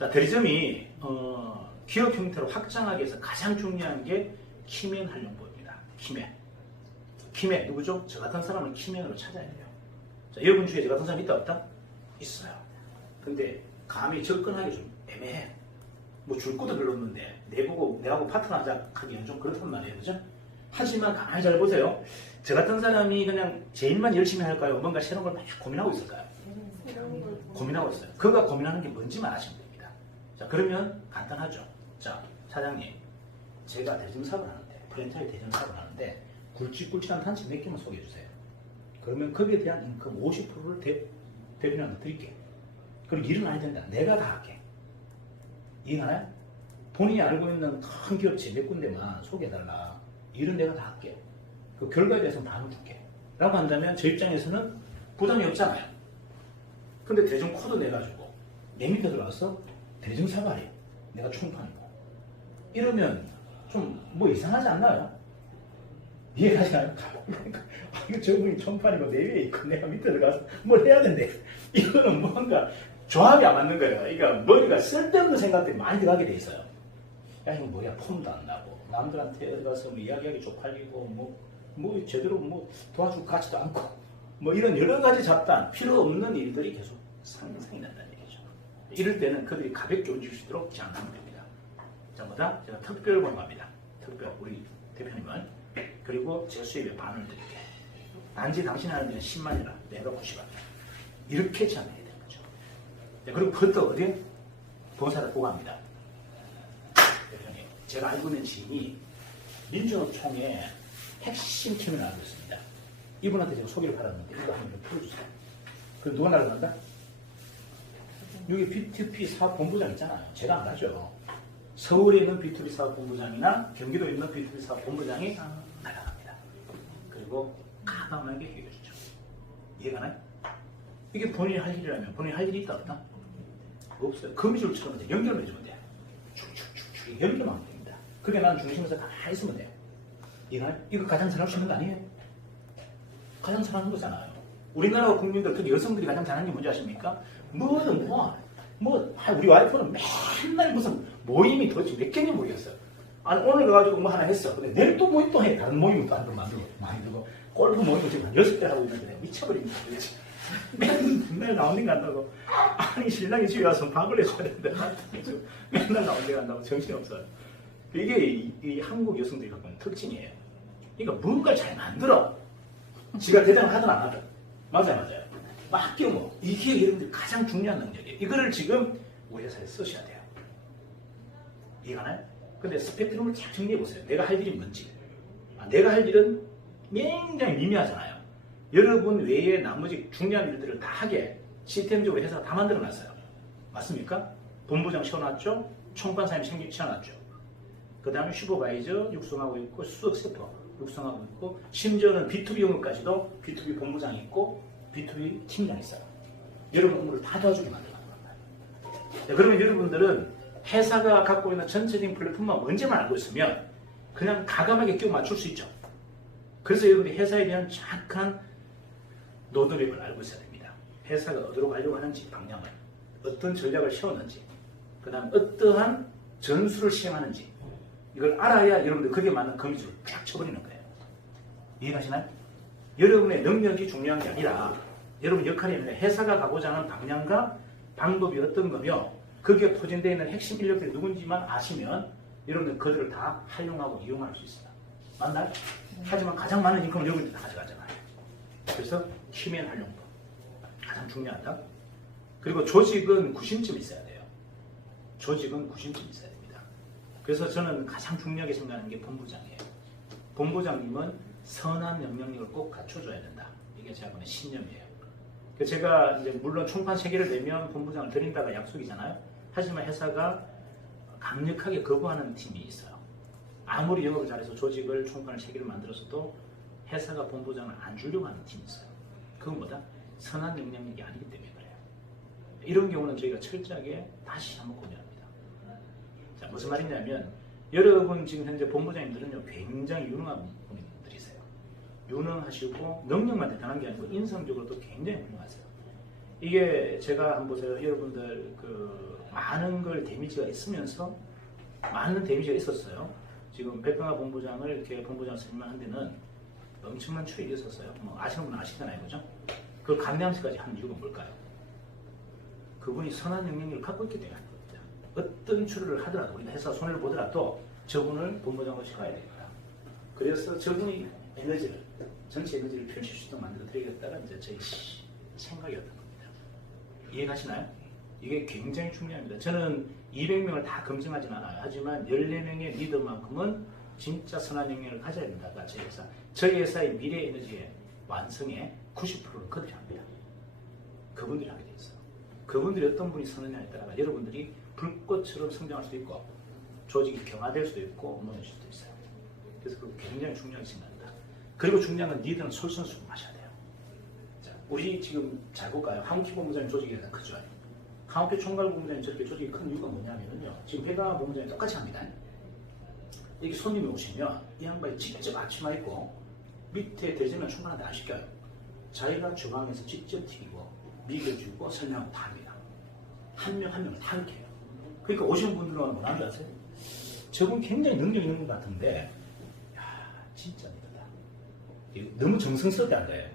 자, 대리점이 기업 형태로 확장하기 위해서 가장 중요한 게 키맨 활용법입니다. 키맨 누구죠? 저 같은 사람을 키맨으로 찾아야 돼요. 자, 여러분 중에 저 같은 사람 있다 없다? 있어요. 근데 감히 접근하기 좀 애매해. 뭐 줄 것도 별로 없는데 내하고 파트너 하기에는 좀 그렇단 말이에요. 그죠? 하지만 가만히 잘 보세요. 저 같은 사람이 그냥 제 일만 열심히 할까요? 뭔가 새로운 걸 막 고민하고 있을까요? 고민하고 있어요. 그가 고민하는 게 뭔지만 아시면 됩니다. 자, 그러면 간단하죠. 자, 사장님, 제가 대점 사업을 하는데, 프랜차이즈 대점 사업을 하는데 굵직굵직한 단체 몇 개만 소개해 주세요. 그러면 거기에 대한 인컴 50%를 대표님한테 드릴게. 그리고 일은 안 해야 된다. 내가 다 할게. 이해가나요? 본인이 알고 있는 큰 기업체 몇 군데만 소개해달라. 일은 내가 다 할게. 그 결과에 대해서는 반을 줄게. 라고 한다면 저 입장에서는 부담이 없잖아요. 근데 대중 코드 내가지고 내 밑에 들어가서 대중 사발이 내가 총판이고 이러면 좀 뭐 이상하지 않나요? 이해가시나요? 이거 저분이 총판이고 내 위에 있고 내가 밑에 들어가서 뭘 해야 된대. 이거는 뭔가 조합이 안 맞는 거예요. 그러니까 머리가 쓸데없는 생각들이 많이 들어가게 돼 있어요. 야, 이거 뭐야, 폼도 안 나고 남들한테 들어가서 뭐 이야기하기 쪽팔리고 뭐 제대로 뭐 도와줄 것 같지도 않고 뭐 이런 여러 가지 잡다한 필요 없는 일들이 계속 상상이 난다는 얘기죠. 이럴 때는 그들이 가볍게 움직일 수 있도록 제안하면 됩니다. 자, 뭐다? 제가 특별 공부합니다. 특별 우리 대표님은 그리고 제 수입의 반을 드릴게. 단지 당신이 하는 일은 10만이라 내가 90만. 이렇게 제안해야 되는 거죠. 자, 그리고 그것도 어디에? 본사를 보고합니다. 대표님, 제가 알고 있는 지인이 민주노총의 핵심 팀을 알고 있습니다. 이분한테 제가 소개를 받았는데 이거 한번 좀 풀어주세요. 그럼 누가 나를 간다? 여기 B2B 사업본부장 있잖아요. 제가 안 하죠. 서울에 있는 B2B 사업본부장이나 경기도에 있는 B2B 사업본부장이 날아갑니다. 그리고 가감하게 해결해주죠. 이해가나요? 이게 본인이 할 일이라면 본인이 할 일이 있다 없다? 없어요. 거미줄처럼 연결을 해주면 돼요. 축축축축 연결만 하면 됩니다. 그게 나는 중심에서 가만히 있으면 돼요. 이거 가장 잘할 수 있는 거 아니에요? 가장 잘하는 거잖아요. 우리나라 국민들, 특히 여성들이 가장 잘하는 게 뭔지 아십니까? 우리 와이프는 맨날 무슨 모임이 도대체 몇 개냐 모르겠어요. 아니, 오늘 가가지고 뭐 하나 했어. 근데 내일 또 모임 또 해. 다른 모임을 또 한번 만들고, 많이 들고. 골프 모임도 지금 한 6개 하고 있는데 미쳐버립니다. 맨날 나오는 게 안다고. 아니, 신랑이 집에 와서 밥을 해줘야 되는데 맨날 나오는 게 안다고 정신없어요. 이게 이 한국 여성들이 갖고 있는 특징이에요. 그러니까 뭔가를 잘 만들어. 지가 대장을 하든 안 하든. 맞아요. 맡겨. 이게 여러분들 가장 중요한 능력이에요. 이거를 지금 우리 회사에 쓰셔야 돼요. 이해가나요? 근데 스펙트럼을 잘 정리해보세요. 내가 할 일이 뭔지. 내가 할 일은 굉장히 미미하잖아요. 여러분 외에 나머지 중요한 일들을 다 하게 시스템적으로 회사가 다 만들어놨어요. 맞습니까? 본부장 씌워놨죠? 총판사님 씌워놨죠? 그 다음에 슈퍼바이저 육성하고 있고 수석세터 육성하고 있고 심지어는 B2B 영역까지도 B2B 본부장이 있고 B2B 팀장이 있어요. 여러분 업무를 다 도와주게 만들어놓은 겁니다. 그러면 여러분들은 회사가 갖고 있는 전체적인 플랫폼만 뭔지만 알고 있으면 그냥 가감하게 끼워 맞출 수 있죠. 그래서 여러분들이 회사에 대한 정확한 노드맵을 알고 있어야 됩니다. 회사가 어디로 가려고 하는지 방향을, 어떤 전략을 세웠는지, 그 다음 어떠한 전술을 시행하는지 이걸 알아야 여러분들 그게 맞는 거미줄을 쫙 쳐버리는 거예요. 이해가시나요? 여러분의 능력이 중요한 게 아니라 여러분 역할이 아니라 회사가 가고자 하는 방향과 방법이 어떤 거며 거기에 포진되어 있는 핵심 인력들이 누군지만 아시면 여러분들 그들을 다 활용하고 이용할 수 있습니다. 맞나요? 하지만 가장 많은 인컴을 여러분들이 다 가져가잖아요. 그래서 키맨 활용법 가장 중요하다. 그리고 조직은 구심점이 있어야 돼요. 조직은 구심점이 있어야 됩니다. 그래서 저는 가장 중요하게 생각하는 게 본부장이에요. 본부장님은 선한 영향력을 꼭 갖춰줘야 된다. 이게 제가 보는 신념이에요. 제가 이제 물론 총판 3개를 내면 본부장을 드린다가 약속이잖아요. 하지만 회사가 강력하게 거부하는 팀이 있어요. 아무리 영업을 잘해서 조직을 총판을 3개를 만들었어도 회사가 본부장을 안 주려고 하는 팀이 있어요. 그건 뭐다? 선한 영향력이 아니기 때문에 그래요. 이런 경우는 저희가 철저하게 다시 한번 고민합니다. 자, 무슨 말이냐면 여러분 지금 현재 본부장님들은요 굉장히 유능한 분들이세요. 유능하시고 능력만 대단한 게 아니고 인성적으로도 굉장히 훌륭하세요. 이게 제가 한번 보세요. 여러분들 그 많은 걸 데미지가 있으면서 많은 데미지가 있었어요. 지금 백병하 본부장을 이렇게 본부장 선임한 데는 엄청난 추이가 있었어요. 뭐 아시는 분은 아시잖아요, 그죠? 그 감량시까지 한 이유가 뭘까요? 그분이 선한 영향력을 갖고 있기 때문에 하는 겁니다. 어떤 추리를 하더라도 우리가 회사 손해를 보더라도 저분을 본부장으로 시켜야 됩니다. 그래서 저분이 에너지를 전체 에너지를 펼칠 수 있도록 만들어 드리겠다가 이제 저희 생각이었던 겁니다. 이해가시나요? 이게 굉장히 중요합니다. 저는 200명을 다 검증하진 않아요. 하지만 14명의 리더만큼은 진짜 선한 영향을 가져야 된다가 저희 회사. 저희 회사의 미래 에너지의 완성의 90%를 그들이 합니다. 그분들이 하게 돼 있어요. 그분들이 어떤 분이 서느냐에 따라 여러분들이 불꽃처럼 성장할 수도 있고 조직이 경화될 수도 있고 무너질 수도 있어요. 그래서 그거 굉장히 중요하게 생각합니다. 그리고 중요한 건 리더는 솔선수범하셔야 돼요. 자, 우리 지금 잘 볼까요? 한국기 본부장님 조직이 가장 크죠. 한국기 총괄 본부장님 저렇게 조직이 큰 이유가 뭐냐면요. 지금 백병하 본부장이 똑같이 합니다. 여기 손님이 오시면 이 양반이 직접 아침에 있고 밑에 대전면 총괄한테 안 시켜요. 자기가 주방에서 직접 튀기고 미겨주고 설명하고 다 합니다. 한 명 한 명을 다 이렇게 해요. 그러니까 오시는 분들은 뭐라는 줄 아세요? 저분 굉장히 능력 있는 것 같은데 야 진짜 힘들다. 너무 정성스럽게 한 거예요.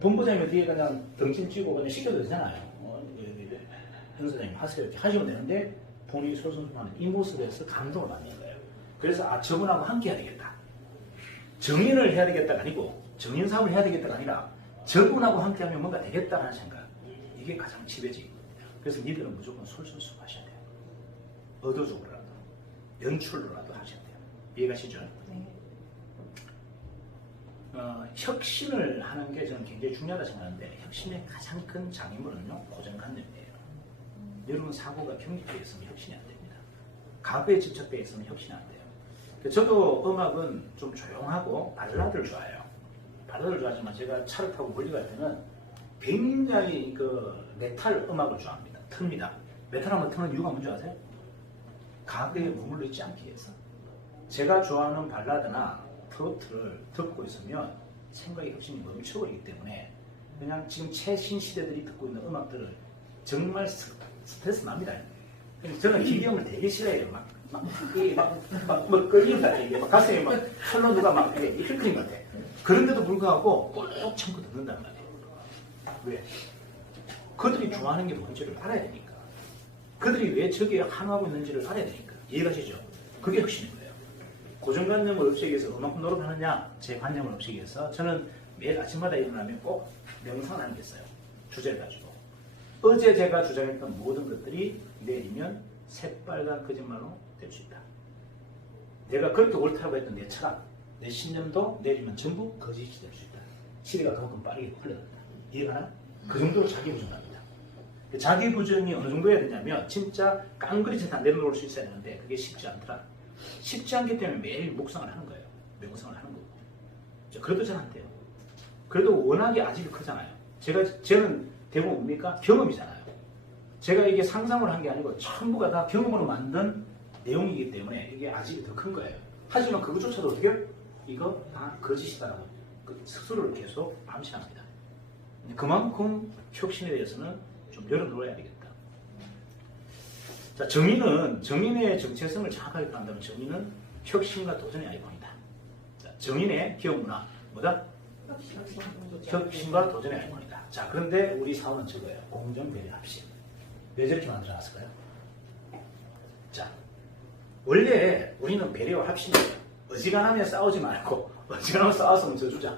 본부장님 뒤에 그냥 덩신 쥐고 그냥 시켜도 되잖아요. 현 사장님 하세요 이렇게 하시면 되는데 본인이 솔선수범하는 이 모습에서 감동을 받는 거예요. 그래서 아 저분하고 함께 해야 되겠다. 정인을 해야 되겠다가 아니고 정인 사업을 해야 되겠다가 아니라 저분하고 함께하면 뭔가 되겠다는 생각. 이게 가장 지배적인 겁니다. 그래서 니들은 무조건 솔선수범하셔야 돼요. 의도적으로라도 연출로라도 하셔야 돼요. 이해가시죠? 네. 혁신을 하는 게 저는 굉장히 중요하다 생각하는데 혁신의 가장 큰 장애물은요 고정관념이에요. 여러분 사고가 경직되어 있으면 혁신이 안 됩니다. 과거에 집착되어 있으면 혁신이 안 돼요. 저도 음악은 좀 조용하고 발라드를 좋아해요. 발라드를 좋아하지만 제가 차를 타고 멀리 갈 때는 굉장히 그 메탈 음악을 좋아합니다. 틉니다. 메탈 음악 트는 이유가 뭔지 아세요? 과거에 머물러 있지 않기 위해서. 제가 좋아하는 발라드나 트로트를 듣고 있으면 생각의 혁신이 멈춰버리기 때문에 그냥 지금 최신 시대들이 듣고 있는 음악들을 정말 스트레스 납니다. 저는 기계음을 되게 싫어해요. 막 끌린다. 이게 막 가슴에 막 철로 누가 막 이렇게 끌린 것 같아. 그런데도 불구하고 꼭 참고 듣는단 말이에요. 왜? 그들이 좋아하는 게 뭔지를 알아야 되니까. 그들이 왜 저기에 항하고 있는지를 알아야 되니까. 이해가시죠? 그게 혁신인 거예요. 고정관념을 없애기 위해서 얼마큼 노력하느냐? 제 관념을 없애기 위해서 저는 매일 아침마다 일어나면 꼭 명상을 하는 게 있어요. 주제를 가지고. 어제 제가 주장했던 모든 것들이 내일이면 새빨간 거짓말로 될 수 있다. 내가 그렇게 옳다고 했던 내 철학, 내 신념도 내일이면 전부 거짓이 될 수 있다. 시대가 그만큼 빠르게 흘러간다. 이해가나? 그 정도로 자기 부정합니다. 자기 부정이 어느 정도 해야 되냐면 진짜 깡그리지 다 내려놓을 수 있어야 되는데 그게 쉽지 않더라. 쉽지 않기 때문에 매일 묵상을 하는 거예요. 명상을 하는 거고. 그래도 잘 안 돼요. 그래도 워낙에 아직이 크잖아요. 저는 대부분 뭡니까? 경험이잖아요. 제가 이게 상상을 한 게 아니고 전부가 다 경험으로 만든 내용이기 때문에 이게 아직이 더 큰 거예요. 하지만 그것조차도 어떻게 이거 다 거짓이다라고 스스로를 계속 암시합니다. 그만큼 혁신에 대해서는 좀 열어놓아야 되겠다. 자, 정인의 정체성을 정확하게 판단하면 정인은 혁신과 도전의 아이콘이다. 자, 정인의 기업 문화 뭐다? 혁신과 도전의 아이콘이다. 자, 그런데 우리 사원은 저거예요. 공정 배려 합심. 왜 저렇게 만들어놨을까요? 자, 원래 우리는 배려와 합심이에요. 어지간하면 싸우지 말고 어지간하면 싸웠으면 져주자.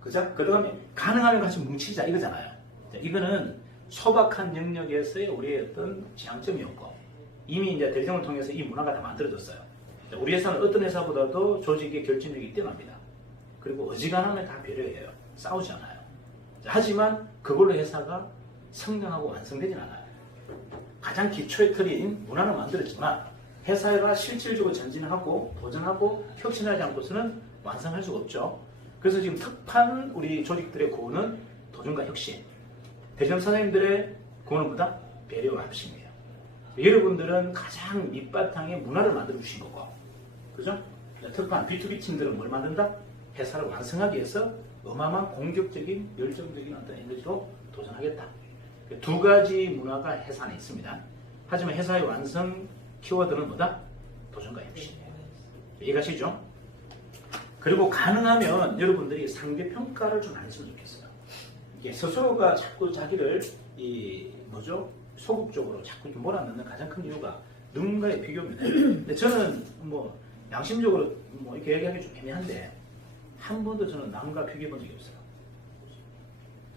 그죠? 그다음에 가능하면 같이 뭉치자 이거잖아요. 자, 이거는 소박한 영역에서의 우리의 어떤 장점이었고 이미 이제 대정을 통해서 이 문화가 다 만들어졌어요. 자, 우리 회사는 어떤 회사보다도 조직의 결집력이 뛰어납니다. 그리고 어지간하면 다 배려해요. 싸우지 않아요. 자, 하지만 그걸로 회사가 성장하고 완성되진 않아요. 가장 기초의 틀인 문화는 만들었지만 회사가 실질적으로 전진하고 도전하고 혁신하지 않고서는 완성할 수가 없죠. 그래서 지금 특판 우리 조직들의 고우는 도전과 혁신. 대전 사장님들의 고우는 뭐다? 배려와 합심이에요. 여러분들은 가장 밑바탕에 문화를 만들어 주신 거고, 그죠? 특판 B2B 팀들은 뭘 만든다? 회사를 완성하기 위해서 어마어마한 공격적인 열정적인 어떤 에너지로 도전하겠다. 두 가지 문화가 회사 안에 있습니다. 하지만 회사의 완성 키워드는 뭐다? 도전과 혁신이에요. 이해가시죠? 그리고 가능하면 여러분들이 상대평가를 좀 안 했으면 좋겠어요. 이게 스스로가 자꾸 자기를 소극적으로 자꾸 이렇게 몰아넣는 가장 큰 이유가 누군가의 비교입니다. 근데 저는 뭐 양심적으로 뭐 이렇게 얘기하기 좀 애매한데 한 번도 저는 남과 비교해 본 적이 없어요.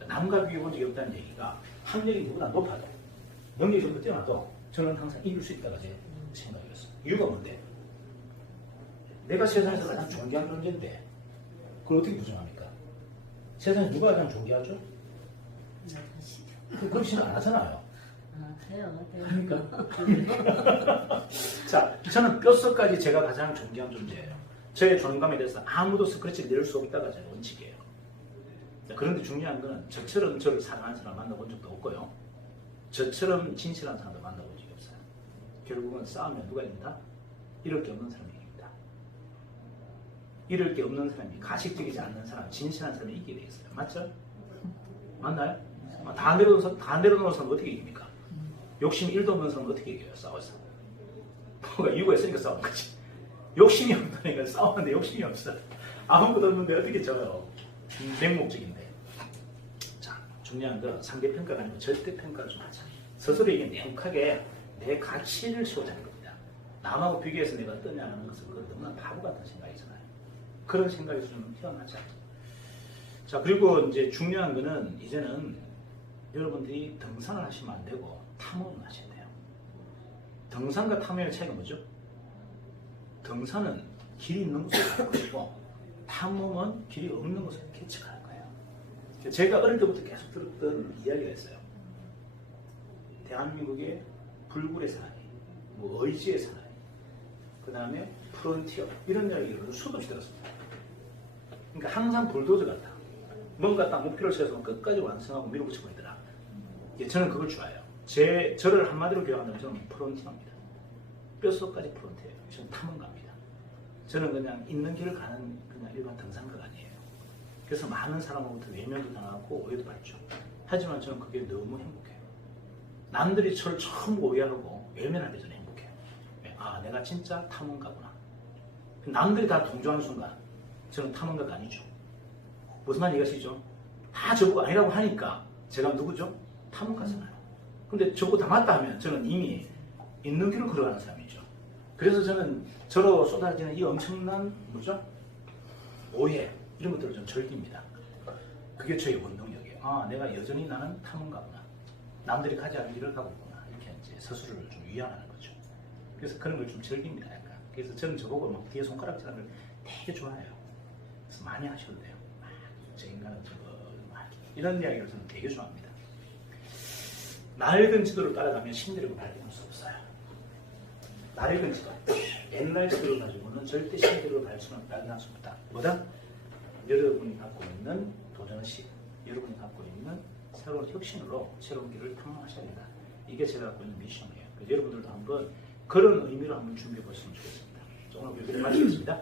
남과 비교해 본 적이 없다는 얘기가 학력이 누구나 높아도 능력이 좀 뛰어나도 저는 항상 이길 수 있다고 제 생각이었어요. 이유가 뭔데? 내가 세상에서 가장 존귀한 존재인데 그걸 어떻게 부정합니까? 세상에 누가 가장 존귀하죠? 그렇게 생각 안 하잖아요. 해요. 그러니까. 자, 저는 뼛속까지 제가 가장 존귀한 존재예요. 저의 존감에 대해서 아무도 스크래치 내릴 수 없다가 제 원칙이에요. 자, 그런데 중요한 건 저처럼 저를 사랑하는 사람 만나본 적도 없고요. 저처럼 진실한 사람도 만나본 적이 없어요. 결국은 싸우면 누가 이긴다? 이럴 게 없는 사람이 이깁니다. 이럴 게 없는 사람이, 가식적이지 않는 사람, 진실한 사람이 이기게 돼 있어요. 맞죠? 맞나요? 다 내려놓은 사람 어떻게 이깁니까? 욕심 1도 없는 사람은 어떻게 이겨요? 싸워서. 뭐가 이유가 있으니까 싸우는 거지. 욕심이 없다니까 싸우는데 욕심이 없어. 아무것도 없는데 어떻게 져요? 맹목적인데. 자, 중요한 건 상대평가가 아니고 절대평가를 좀 하자. 스스로에게 명확하게 내 가치를 세우자는 겁니다. 남하고 비교해서 내가 어떠냐는 것은 그건 너무나 바보 같은 생각이잖아요. 그런 생각에서 좀 태어나자. 자, 그리고 이제 중요한 거는 이제는 여러분들이 등산을 하시면 안 되고 탐험을 하셔야 돼요. 등산과 탐험의 차이가 뭐죠? 등산은 길이 있는 곳을 가는 것이고 탐험은 길이 없는 곳을 개척하는 거예요. 제가 어릴 때부터 계속 들었던 이야기가 있어요. 대한민국의 불굴의 사나이, 뭐 의지의 사나이, 그 다음에 프론티어 이런 이야기를 수없이 들었습니다. 그러니까 항상 불도저 같다. 뭔가 딱 목표를 세워서 끝까지 완성하고 밀어붙이고 있더라. 저는 그걸 좋아해요. 저를 한마디로 표현하면 저는 프론티어입니다. 뼛속까지 프론티어예요. 저는 탐험가입니다. 저는 그냥 있는 길을 가는 그냥 일반 등산가가 아니에요. 그래서 많은 사람으로부터 외면도 당하고 오해도 받죠. 하지만 저는 그게 너무 행복해요. 남들이 저를 처음 오해하고 외면할 때 저는 행복해요. 아, 내가 진짜 탐험가구나. 남들이 다 동조하는 순간 저는 탐험가가 아니죠. 무슨 말인지 이해하시죠? 다 저보고 아니라고 하니까 제가 누구죠? 탐험가잖아요. 근데 저보고 다 맞다 하면 저는 이미 있는 길을 걸어가는 사람이죠. 그래서 저는 저로 쏟아지는 이 엄청난 오해 이런 것들을 좀 즐깁니다. 그게 저의 원동력이에요. 아, 내가 여전히 나는 탐험가구나. 남들이 가지 않은 길을 가고 있구나. 이렇게 이제 스스로를 좀 위안하는 거죠. 그래서 그런 걸 좀 즐깁니다. 약간. 그래서 저는 저보고 막 뒤에 손가락질하는 걸 되게 좋아해요. 그래서 많이 하셔도 돼요. 저 인간은 저거 이런 이야기를 저는 되게 좋아합니다. 낡은 지도를 따라가면 신대륙을 발견할 수 없어요. 낡은 지도, 옛날 지도를 가지고는 절대 신대륙을 발견할 수 없다. 보다 여러분이 갖고 있는 도전의식, 여러분이 갖고 있는 새로운 혁신으로 새로운 길을 탐험하셔야 된다. 이게 제가 갖고 있는 미션이에요. 그래서 여러분들도 한번 그런 의미로 한번 준비해 보시면 좋겠습니다. 오늘 여기서 마치겠습니다.